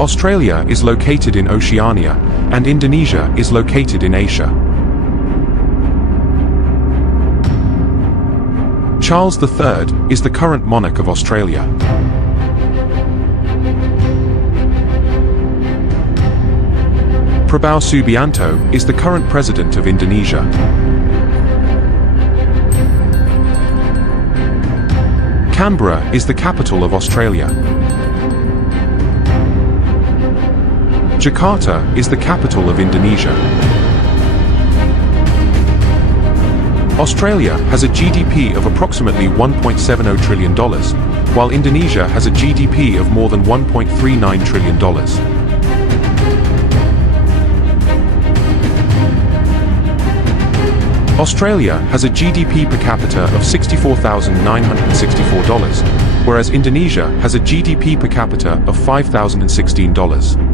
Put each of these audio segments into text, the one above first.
Australia is located in Oceania, and Indonesia is located in Asia. Charles III is the current monarch of Australia. Prabowo Subianto is the current president of Indonesia. Canberra is the capital of Australia. Jakarta is the capital of Indonesia. Australia has a GDP of approximately $1.70 trillion, while Indonesia has a GDP of more than $1.39 trillion. Australia has a GDP per capita of $64,964, whereas Indonesia has a GDP per capita of $5,016.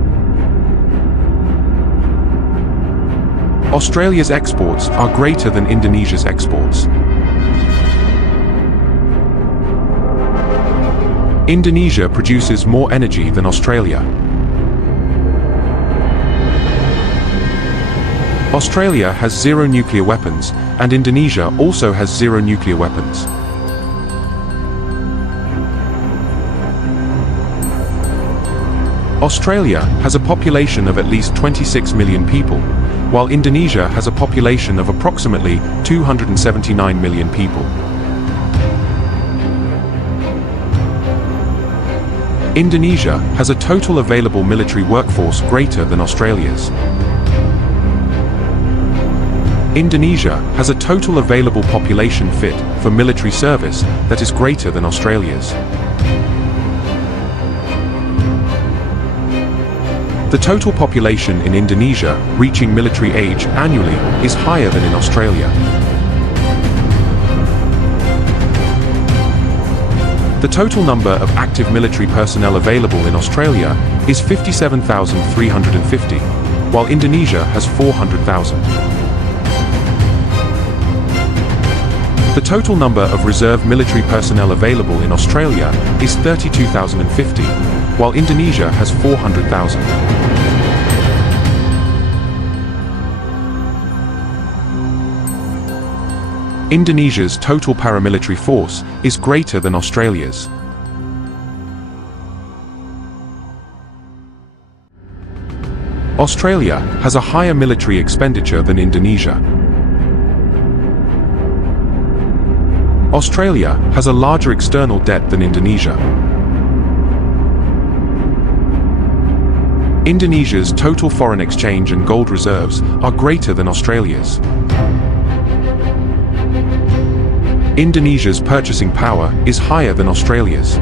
Australia's exports are greater than Indonesia's exports. Indonesia produces more energy than Australia. Australia has 0 nuclear weapons, and Indonesia also has 0 nuclear weapons. Australia has a population of at least 26 million people, while Indonesia has a population of approximately 279 million people. Indonesia has a total available military workforce greater than Australia's. Indonesia has a total available population fit for military service that is greater than Australia's. The total population in Indonesia reaching military age annually is higher than in Australia. The total number of active military personnel available in Australia is 57,350, while Indonesia has 400,000. The total number of reserve military personnel available in Australia is 32,050, while Indonesia has 400,000. Indonesia's total paramilitary force is greater than Australia's. Australia has a higher military expenditure than Indonesia. Australia has a larger external debt than Indonesia. Indonesia's total foreign exchange and gold reserves are greater than Australia's. Indonesia's purchasing power is higher than Australia's.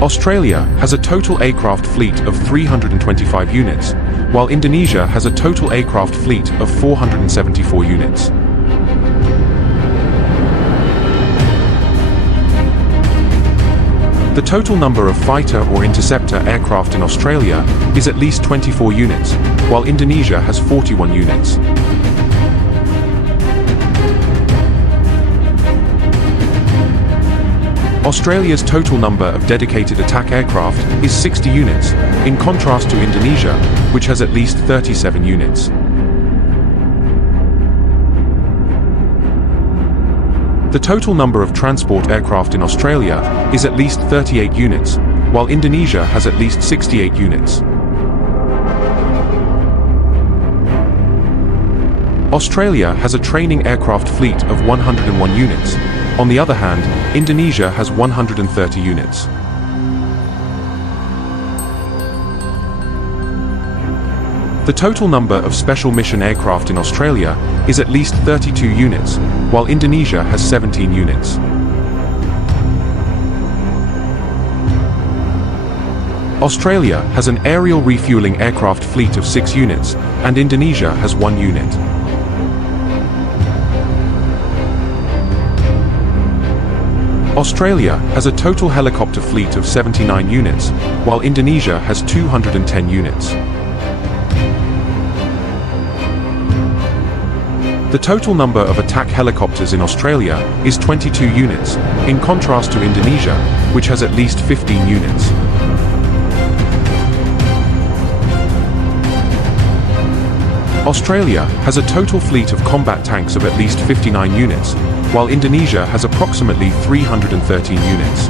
Australia has a total aircraft fleet of 325 units, while Indonesia has a total aircraft fleet of 474 units. The total number of fighter or interceptor aircraft in Australia is at least 24 units, while Indonesia has 41 units. Australia's total number of dedicated attack aircraft is 60 units, in contrast to Indonesia, which has at least 37 units. The total number of transport aircraft in Australia is at least 38 units, while Indonesia has at least 68 units. Australia has a training aircraft fleet of 101 units. On the other hand, Indonesia has 130 units. The total number of special mission aircraft in Australia is at least 32 units, while Indonesia has 17 units. Australia has an aerial refueling aircraft fleet of 6 units, and Indonesia has 1 unit. Australia has a total helicopter fleet of 79 units, while Indonesia has 210 units. The total number of attack helicopters in Australia is 22 units, in contrast to Indonesia, which has at least 15 units. Australia has a total fleet of combat tanks of at least 59 units, while Indonesia has approximately 313 units.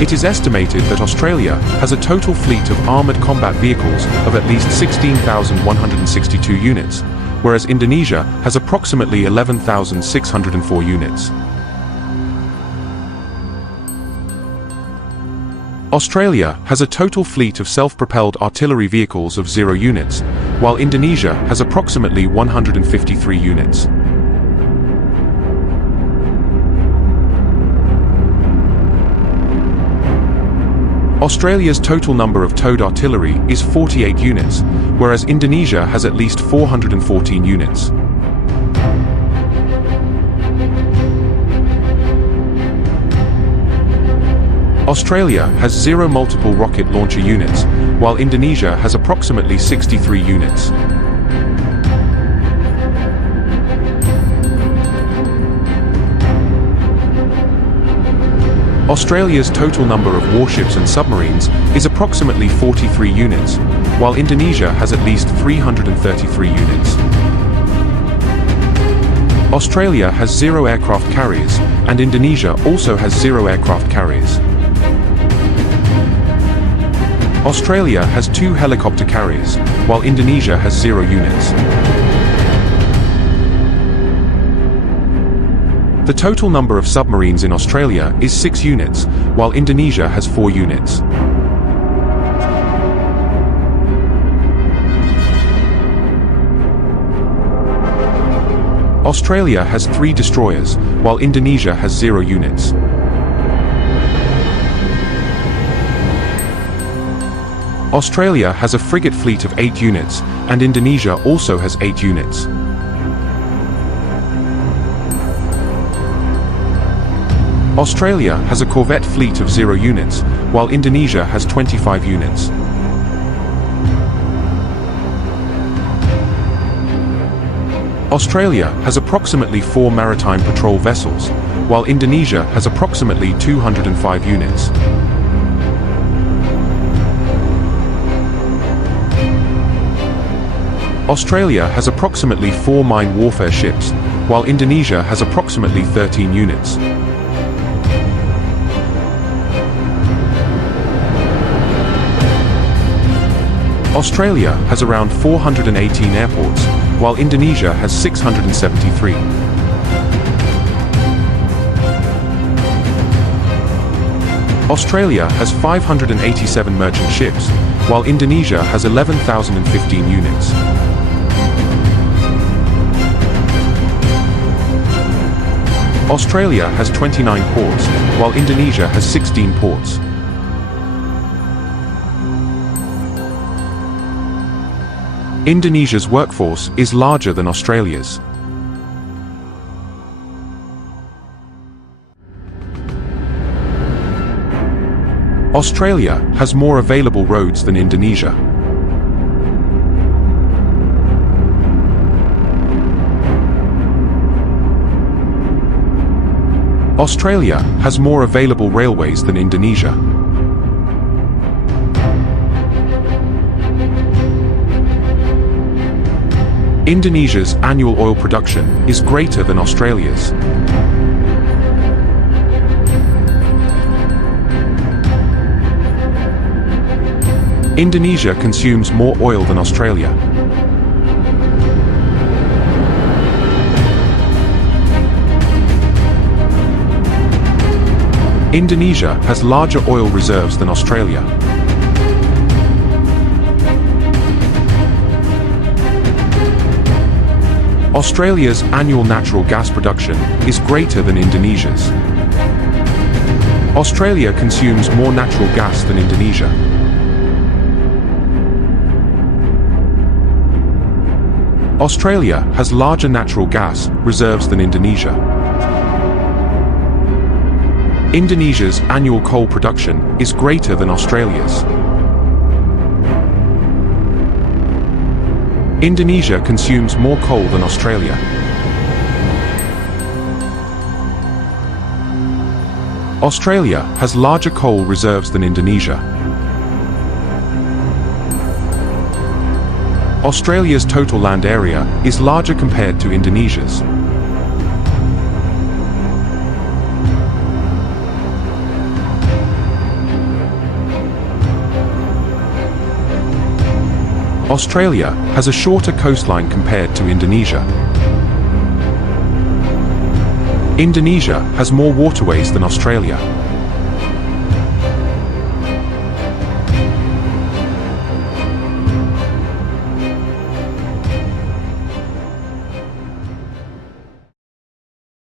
It is estimated that Australia has a total fleet of armoured combat vehicles of at least 16,162 units, whereas Indonesia has approximately 11,604 units. Australia has a total fleet of self-propelled artillery vehicles of 0 units, while Indonesia has approximately 153 units. Australia's total number of towed artillery is 48 units, whereas Indonesia has at least 414 units. Australia has 0 multiple rocket launcher units, while Indonesia has approximately 63 units. Australia's total number of warships and submarines is approximately 43 units, while Indonesia has at least 333 units. Australia has 0 aircraft carriers, and Indonesia also has 0 aircraft carriers. Australia has 2 helicopter carriers, while Indonesia has 0 units. The total number of submarines in Australia is 6 units, while Indonesia has 4 units. Australia has 3 destroyers, while Indonesia has 0 units. Australia has a frigate fleet of 8 units, and Indonesia also has 8 units. Australia has a corvette fleet of 0 units, while Indonesia has 25 units. Australia has approximately 4 maritime patrol vessels, while Indonesia has approximately 205 units. Australia has approximately 4 mine warfare ships, while Indonesia has approximately 13 units. Australia has around 418 airports, while Indonesia has 673. Australia has 587 merchant ships, while Indonesia has 11,015 units. Australia has 29 ports, while Indonesia has 16 ports. Indonesia's workforce is larger than Australia's. Australia has more available roads than Indonesia. Australia has more available railways than Indonesia. Indonesia's annual oil production is greater than Australia's. Indonesia consumes more oil than Australia. Indonesia has larger oil reserves than Australia. Australia's annual natural gas production is greater than Indonesia's. Australia consumes more natural gas than Indonesia. Australia has larger natural gas reserves than Indonesia. Indonesia's annual coal production is greater than Australia's. Indonesia consumes more coal than Australia. Australia has larger coal reserves than Indonesia. Australia's total land area is larger compared to Indonesia's. Australia has a shorter coastline compared to Indonesia. Indonesia has more waterways than Australia.